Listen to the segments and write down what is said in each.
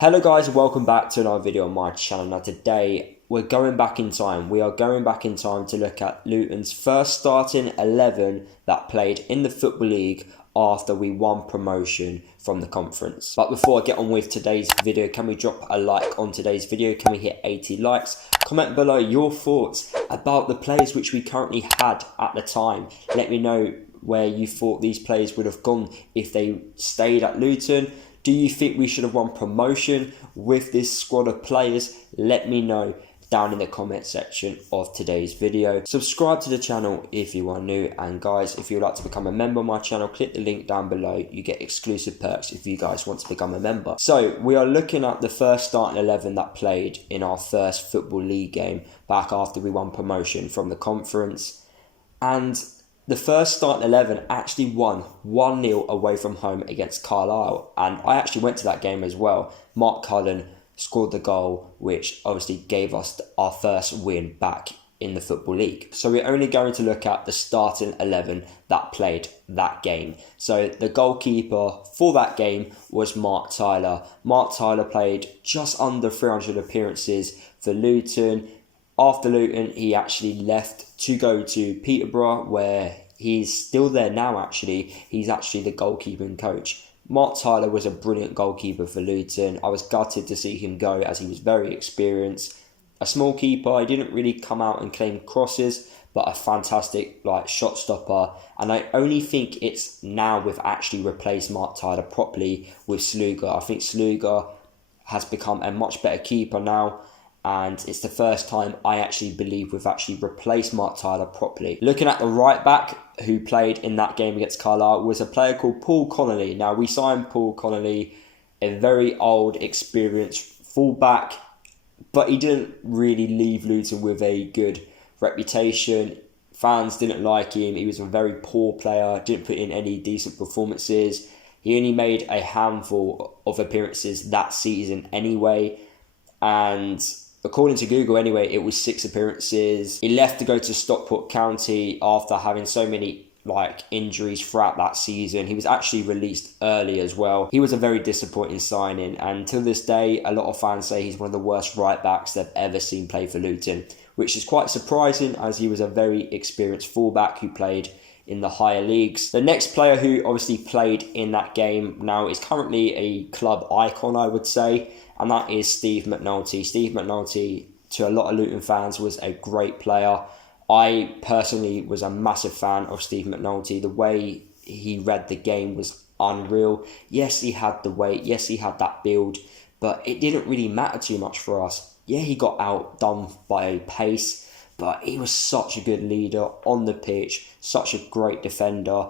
Hello guys and welcome back to another video on my channel. Now today we're going back in time. We are going back in time to look at Luton's first starting 11 that played in the Football League after we won promotion from the conference. But before I get on with today's video, can we drop a like on today's video? Can we hit 80 likes? Comment below your thoughts about the players which we currently had at the time. Let me know where you thought these players would have gone if they stayed at Luton. Do you think we should have won promotion with this squad of players? Let me know down in the comment section of today's video. Subscribe to the channel if you are new, and guys, if you'd like to become a member of my channel, click the link down below. You get exclusive perks if you guys want to become a member. So we are looking at the first starting 11 that played in our first Football League game back after we won promotion from the conference, and the first starting 11 actually won 1-0 away from home against Carlisle. And I actually went to that game as well. Mark Cullen scored the goal, which obviously gave us our first win back in the Football League. So we're only going to look at the starting 11 that played that game. So the goalkeeper for that game was Mark Tyler. Mark Tyler played just under 300 appearances for Luton. After Luton, he actually left to go to Peterborough, where he's still there now actually. He's actually the goalkeeping coach. Mark Tyler was a brilliant goalkeeper for Luton. I was gutted to see him go as he was very experienced. A small keeper, he didn't really come out and claim crosses, but a fantastic shot stopper. And I only think it's now we've actually replaced Mark Tyler properly with Sluga. I think Sluga has become a much better keeper now, and it's the first time I actually believe we've actually replaced Mark Tyler properly. Looking at the right back who played in that game against Carlisle was a player called Paul Connolly. Now we signed Paul Connolly, a very old, experienced fullback, but he didn't really leave Luton with a good reputation. Fans didn't like him. He was a very poor player, didn't put in any decent performances. He only made a handful of appearances that season anyway, and according to Google anyway, it was 6 appearances. He left to go to Stockport County after having so many injuries throughout that season. He was actually released early as well. He was a very disappointing signing, and to this day, a lot of fans say he's one of the worst right backs they've ever seen play for Luton, which is quite surprising as he was a very experienced fullback who played in the higher leagues. The next player who obviously played in that game now is currently a club icon, I would say, and that is Steve McNulty. Steve McNulty, to a lot of Luton fans, was a great player. I personally was a massive fan of Steve McNulty. The way he read the game was unreal. Yes, he had the weight. Yes, he had that build, but it didn't really matter too much for us. Yeah, he got outdone by pace, but he was such a good leader on the pitch, such a great defender.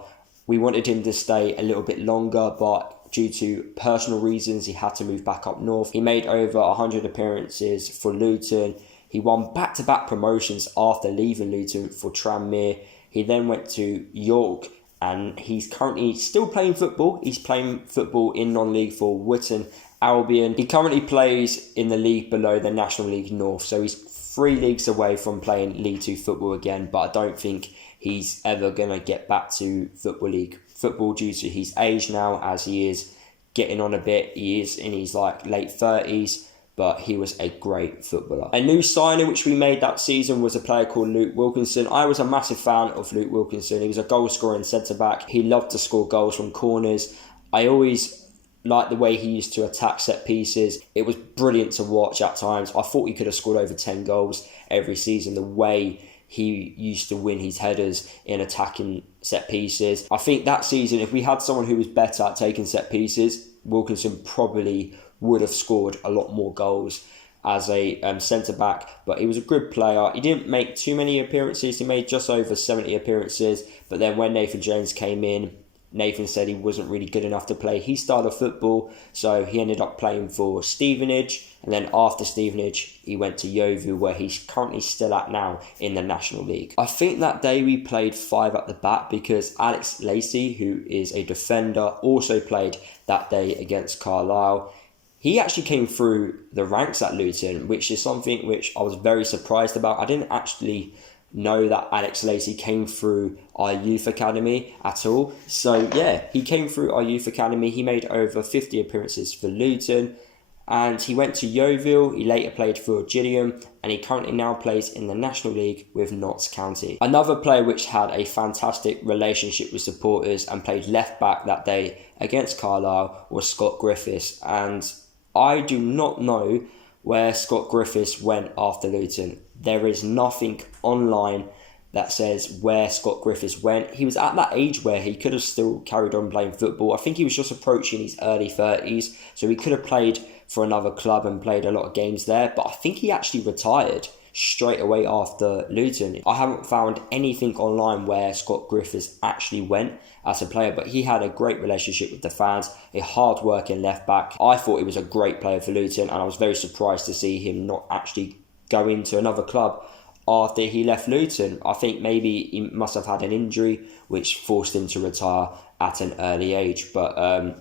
We wanted him to stay a little bit longer, but due to personal reasons, he had to move back up north. He made over 100 appearances for Luton. He won back-to-back promotions after leaving Luton for Tranmere. He then went to York, and he's currently still playing football. He's playing football in non-league for Luton Albion. He currently plays in the league below the National League North, so he's 3 leagues away from playing League 2 football again, but I don't think he's ever going to get back to Football League football due to his age now, as he is getting on a bit. He is in his late 30s, but he was a great footballer. A new signing which we made that season was a player called Luke Wilkinson. I was a massive fan of Luke Wilkinson. He was a goal-scoring centre-back. He loved to score goals from corners. I always liked the way he used to attack set pieces. It was brilliant to watch at times. I thought he could have scored over 10 goals every season, the way he used to win his headers in attacking set pieces. I think that season, if we had someone who was better at taking set pieces, Wilkinson probably would have scored a lot more goals as a centre-back, but he was a good player. He didn't make too many appearances. He made just over 70 appearances, but then when Nathan James came in, Nathan said he wasn't really good enough to play his style of football, so he ended up playing for Stevenage, and then after Stevenage he went to Yeovil, where he's currently still at now in the National League. I think that day we played 5 at the back because Alex Lacey, who is a defender, also played that day against Carlisle. He actually came through the ranks at Luton, which is something which I was very surprised about. I didn't actually know that Alex Lacey came through our youth academy at all. So yeah, he came through our youth academy. He made over 50 appearances for Luton, and he went to Yeovil. He later played for Gillingham, and he currently now plays in the National League with Notts County. Another player which had a fantastic relationship with supporters and played left back that day against Carlisle was Scott Griffiths, and I do not know where Scott Griffiths went after Luton. There is nothing online that says where Scott Griffiths went. He was at that age where he could have still carried on playing football. I think he was just approaching his early 30s, so he could have played for another club and played a lot of games there, but I think he actually retired straight away after Luton. I haven't found anything online where Scott Griffiths actually went as a player, but he had a great relationship with the fans, a hard-working left-back. I thought he was a great player for Luton, and I was very surprised to see him not actually go into another club after he left Luton. I think maybe he must have had an injury which forced him to retire at an early age, but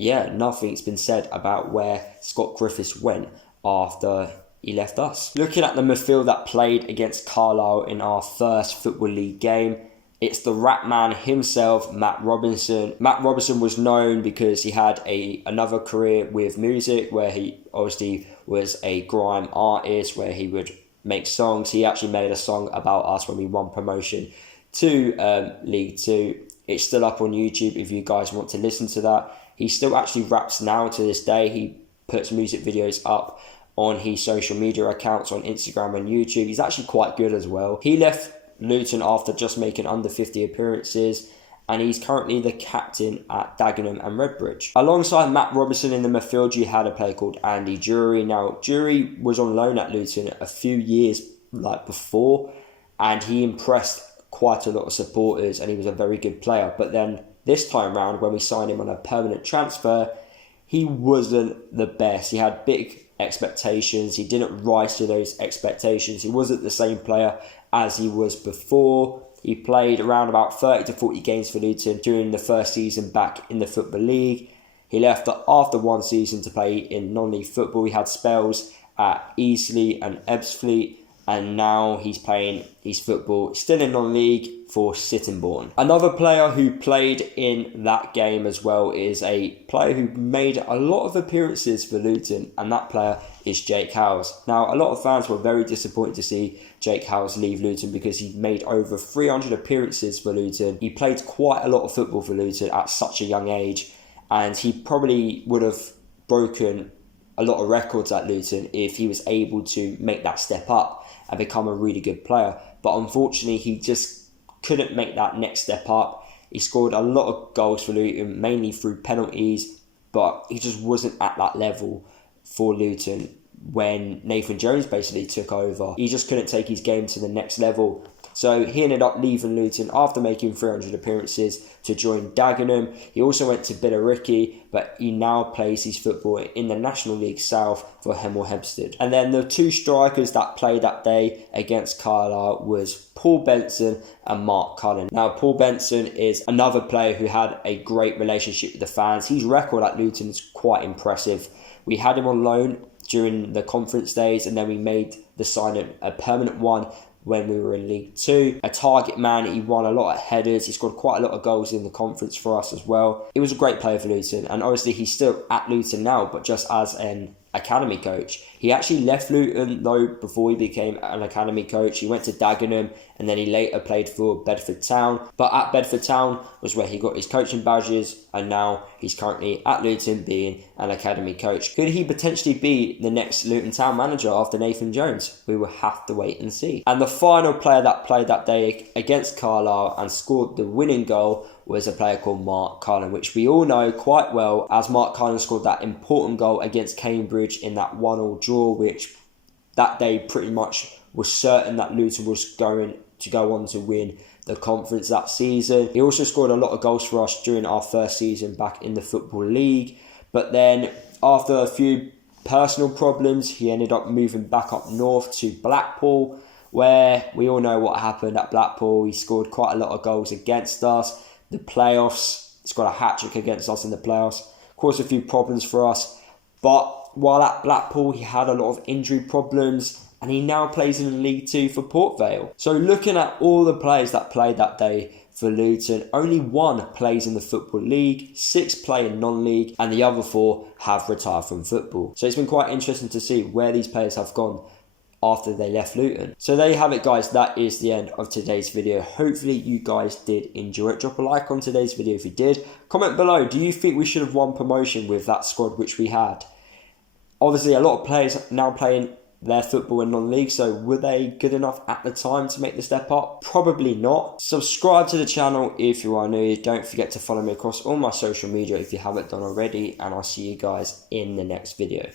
yeah, nothing's been said about where Scott Griffiths went after he left us. Looking at the midfield that played against Carlisle in our first Football League game, it's the Rat Man himself, Matt Robinson. Matt Robinson was known because he had another career with music, where he obviously was a grime artist, where he would make songs. He actually made a song about us when we won promotion to League 2. It's still up on YouTube if you guys want to listen to that. He still actually raps now to this day. He puts music videos up on his social media accounts on Instagram and YouTube. He's actually quite good as well. He left Luton after just making under 50 appearances, and he's currently the captain at Dagenham and Redbridge. Alongside Matt Robinson in the midfield, you had a player called Andy Drury. Now, Drury was on loan at Luton a few years before, and he impressed quite a lot of supporters, and he was a very good player. But then this time round, when we signed him on a permanent transfer, he wasn't the best. He had big expectations. He didn't rise to those expectations. He wasn't the same player as he was before. He played around about 30 to 40 games for Luton during the first season back in the Football League. He left after one season to play in non-league football. He had spells at Eastleigh and Ebbsfleet, and now he's playing his football still in non-league for Sittingbourne. Another player who played in that game as well is a player who made a lot of appearances for Luton, and that player is Jake Howes. Now, a lot of fans were very disappointed to see Jake Howes leave Luton because he made over 300 appearances for Luton. He played quite a lot of football for Luton at such a young age, and he probably would have broken a lot of records at Luton if he was able to make that step up and become a really good player. But unfortunately, he just couldn't make that next step up. He scored a lot of goals for Luton, mainly through penalties, but he just wasn't at that level for Luton when Nathan Jones basically took over. He just couldn't take his game to the next level. So he ended up leaving Luton after making 300 appearances to join Dagenham. He also went to Billericay, but he now plays his football in the National League South for Hemel Hempstead. And then the two strikers that played that day against Carlisle was Paul Benson and Mark Cullen. Now, Paul Benson is another player who had a great relationship with the fans. His record at Luton is quite impressive. We had him on loan during the conference days, and then we made the signing a permanent one when we were in League 2. A target man, he won a lot of headers. He scored quite a lot of goals in the conference for us as well. He was a great player for Luton, and obviously he's still at Luton now, but just as an academy coach. He actually left Luton though before he became an academy coach. He went to Dagenham, and then he later played for Bedford Town. But at Bedford Town was where he got his coaching badges, and now he's currently at Luton being an academy coach. Could he potentially be the next Luton Town manager after Nathan Jones? We will have to wait and see. And the final player that played that day against Carlisle and scored the winning goal was a player called Mark Cullen, which we all know quite well, as Mark Cullen scored that important goal against Cambridge in that 1-1 draw, which that day pretty much was certain that Luton was going to go on to win the conference that season. He also scored a lot of goals for us during our first season back in the Football League, but then after a few personal problems, he ended up moving back up north to Blackpool, where we all know what happened at Blackpool. He scored quite a lot of goals against us. The playoffs, he's got a hat-trick against us in the playoffs. Caused a few problems for us. But while at Blackpool, he had a lot of injury problems. and he now plays in League 2 for Port Vale. So looking at all the players that played that day for Luton, only 1 plays in the Football League, 6 play in non-league, and the other 4 have retired from football. So it's been quite interesting to see where these players have gone after they left Luton. So there you have it, guys. That is the end of today's video. Hopefully you guys did enjoy it. Drop a like on today's video if you did. Comment below, do you think we should have won promotion with that squad which we had? Obviously a lot of players now playing their football in non-league, so were they good enough at the time to make the step up? Probably not. Subscribe to the channel if you are new. Don't forget to follow me across all my social media if you haven't done already, and I'll see you guys in the next video.